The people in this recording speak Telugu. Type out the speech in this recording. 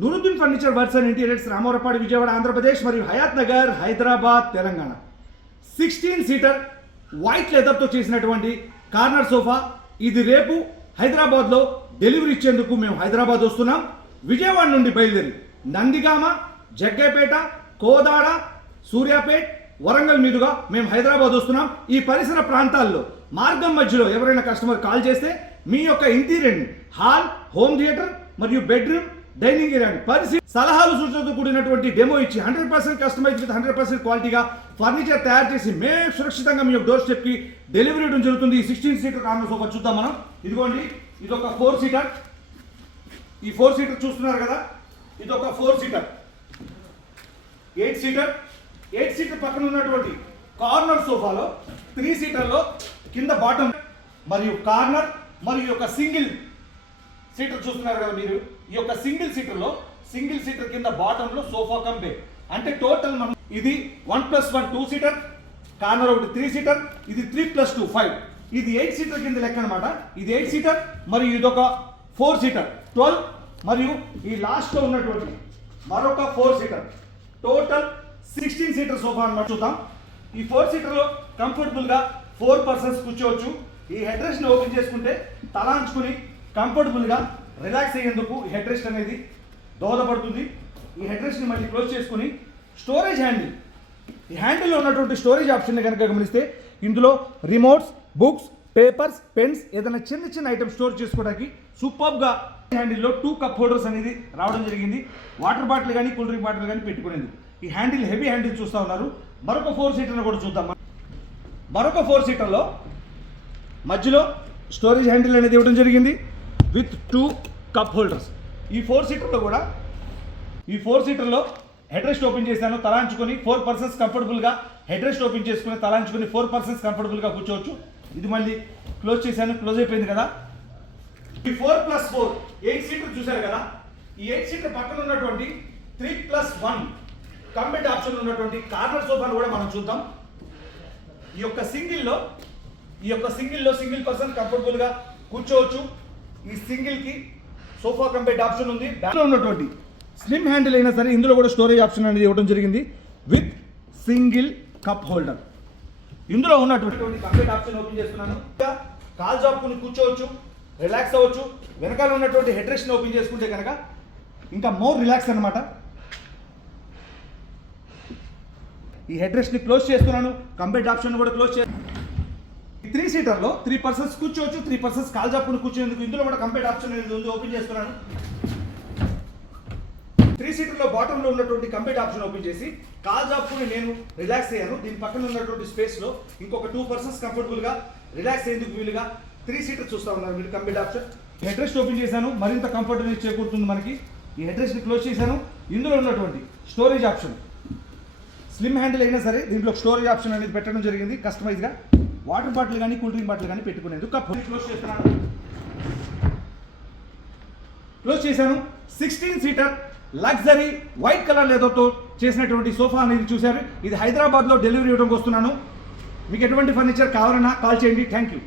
Nooruddin furniture works and interiors Ramavarapadu Vijayawada Andhra Pradesh మరియు Hayat Nagar Hyderabad Telangana. Sixteen seater white లెదర్తో చేసినటువంటి కార్నర్ సోఫా. ఇది రేపు హైదరాబాద్లో డెలివరీ ఇచ్చేందుకు మేము హైదరాబాద్ వస్తున్నాం. విజయవాడ నుండి బయలుదేరి నందిగామ జగ్గేపేట కోదాడ సూర్యాపేట్ వరంగల్ మీదుగా మేము హైదరాబాద్ వస్తున్నాం. ఈ పరిసర ప్రాంతాల్లో మార్గం మధ్యలో ఎవరైనా కస్టమర్ కాల్ చేస్తే మీ యొక్క ఇంటీరియర్ని హాల్ హోమ్ థియేటర్ మరియు బెడ్రూమ్ డైనింగ్ ఏరియా పరిస్థితి సలహాలు సూచనలతో కూడినటువంటి డెమో ఇచ్చి hundred percent customise with hundred percent క్వాలిటీగా ఫర్నిచర్ తయారు చేసి మేము సురక్షితంగా మీ యొక్క డోర్ స్టెప్కి డెలివరీ ఇవ్వడం జరుగుతుంది. ఈ సిక్స్టీన్ సీటర్ కార్నర్ సోఫా చూద్దాం మనం. ఇదిగోండి ఇది ఒక ఫోర్ సీటర్ ఈ ఫోర్ సీటర్ చూస్తున్నారు కదా? ఇది ఒక four seater eight seater eight seater పక్కన ఉన్నటువంటి కార్నర్ సోఫాలో త్రీ సీటర్లో కింద బాటమ్ మరియు కార్నర్ మరియు ఒక సింగిల్ సీటర్ చూస్తున్నారు కదా మీరు? ఈ యొక్క సింగిల్ సీటర్లో సింగిల్ సీటర్ కింద బాటంలో సోఫా కమ్ బెడ్ అంటే టోటల్ మనం ఇది one plus one two seater corner ఒకటి త్రీ సీటర్ ఇది త్రీ ప్లస్ టూ ఫైవ్ ఇది ఎయిట్ సీటర్ కింద లెక్క అనమాట ఇది ఎయిట్ సీటర్ మరియు ఇదొక ఫోర్ సీటర్ ట్వెల్వ్ మరియు ఈ లాస్ట్లో ఉన్నటువంటి మరొక four seater total sixteen seater sofa అనమాట చూద్దాం. ఈ ఫోర్ సీటర్లో కంఫర్టబుల్గా ఫోర్ పర్సన్స్ కూర్చోవచ్చు. ఈ హెడ్రెస్ట్ని ఓపెన్ చేసుకుంటే తలాంచుకుని కంఫర్టబుల్గా రిలాక్స్ అయ్యేందుకు హెడ్ రెస్ట్ అనేది దోహదపడుతుంది. ఈ హెడ్ రెస్ట్ని మళ్ళీ క్లోజ్ చేసుకుని స్టోరేజ్ హ్యాండిల్ ఈ హ్యాండిల్లో ఉన్నటువంటి స్టోరేజ్ ఆప్షన్ కనుక గమనిస్తే ఇందులో రిమోట్స్ బుక్స్ పేపర్స్ పెన్స్ ఏదైనా చిన్న చిన్న ఐటమ్ స్టోర్ చేసుకోవడానికి సూపర్గా హ్యాండిల్లో టూ కప్ హోల్డర్స్ అనేది రావడం జరిగింది. వాటర్ బాటిల్ కానీ కూల్ డ్రింక్ బాటిల్ కానీ పెట్టుకునేది ఈ హ్యాండిల్ హెవీ హ్యాండిల్ చూస్తూ ఉన్నారు. మరొక ఫోర్ సీటర్ని కూడా చూద్దాం. మరొక ఫోర్ సీటర్లో మధ్యలో స్టోరేజ్ హ్యాండిల్ అనేది ఇవ్వడం జరిగింది. With two cup holders. ఈ ఫోర్ సీటర్లో కూడా ఈ ఫోర్ సీటర్లో హెడ్ రెస్ట్ ఓపెన్ చేశాను తలాంచుకొని ఫోర్ పర్సన్స్ కంఫర్టబుల్గా హెడ్ రెస్ట్ ఓపెన్ చేసుకుని తలాంచుకొని ఫోర్ పర్సన్స్ కంఫర్టబుల్గా కూర్చోవచ్చు. ఇది మళ్ళీ క్లోజ్ చేశాను క్లోజ్ అయిపోయింది కదా. ఈ four plus four eight seater చూశారు కదా? ఈ ఎయిట్ సీటర్ పక్కన ఉన్నటువంటి three plus one cum bed option ఉన్నటువంటి కార్నర్ సోఫాను కూడా మనం చూద్దాం. ఈ యొక్క సింగిల్లో ఈ యొక్క సింగిల్లో సింగిల్ పర్సన్ కంఫర్టబుల్గా కూర్చోవచ్చు. ఈ సింగిల్కి సోఫా కంపేట్ ఆప్షన్ ఉంది. బ్యాక్లో ఉన్నటువంటి స్లిమ్ హ్యాండిల్ అయినా సరే ఇందులో కూడా స్టోరేజ్ ఆప్షన్ అనేది ఇవ్వడం జరిగింది. With single cup holder. ఇందులో ఉన్నటువంటి కంప్లీట్ ఆప్షన్ ఓపెన్ చేస్తున్నాను. ఇంకా కాల్ జాపుకుని కూర్చోవచ్చు రిలాక్స్ అవ్వచ్చు. వెనకాల ఉన్నటువంటి హెడ్ రెస్ట్ని ఓపెన్ చేసుకుంటే కనుక ఇంకా మోర్ రిలాక్స్ అనమాట ఈ హెడ్ రెస్ట్ని క్లోజ్ చేస్తున్నాను. కంప్లీట్ ఆప్షన్ కూడా క్లోజ్ చేస్తున్నాను త్రీ సీటర్లో త్రీ పర్సన్స్ కూర్చోవచ్చు త్రీ పర్సన్స్ కాల్ జాపుకుని కూర్చునేందుకు ఇందులో కూడా కంప్లీట్ ఆప్షన్ అనేది ఉంది ఓపెన్ చేస్తున్నాను. త్రీ సీటర్లో బాటంలో ఉన్నటువంటి కంప్లీట్ ఆప్షన్ ఓపెన్ చేసి కాల్ జాపుకుని నేను రిలాక్స్ అయ్యాను. దీని పక్కన ఉన్నటువంటి స్పేస్లో ఇంకొక టూ పర్సన్స్ కంఫర్టబుల్గా రిలాక్స్ అయ్యేందుకు వీలుగా త్రీ సీటర్ చూస్తూ ఉన్నారు మీరు complete option. Head rest open చేశాను మరింత కంఫర్ట్ అనేది చేకూరుతుంది మనకి. ఈ హెడ్ రెస్ట్ని క్లోజ్ చేశాను. ఇందులో ఉన్నటువంటి స్టోరేజ్ ఆప్షన్. స్లిమ్ హ్యాండిల్ అయినా సరే దీంట్లో స్టోరేజ్ ఆప్షన్ అనేది పెట్టడం జరిగింది కస్టమైజ్గా వాటర్ బాటిల్ కానీ కూల్ డ్రింక్ బాటిల్ కానీ పెట్టుకునేందుకు కప్ క్లోజ్ చేస్తున్నాను. క్లోజ్ చేశాను. Sixteen seater luxury white colour లేదర్తో చేసినటువంటి సోఫా అనేది చూశారు. ఇది హైదరాబాద్లో డెలివరీ ఇవ్వడానికి వస్తున్నాను. మీకు ఎటువంటి ఫర్నిచర్ కావాలన్నా కాల్ చేయండి. Thank you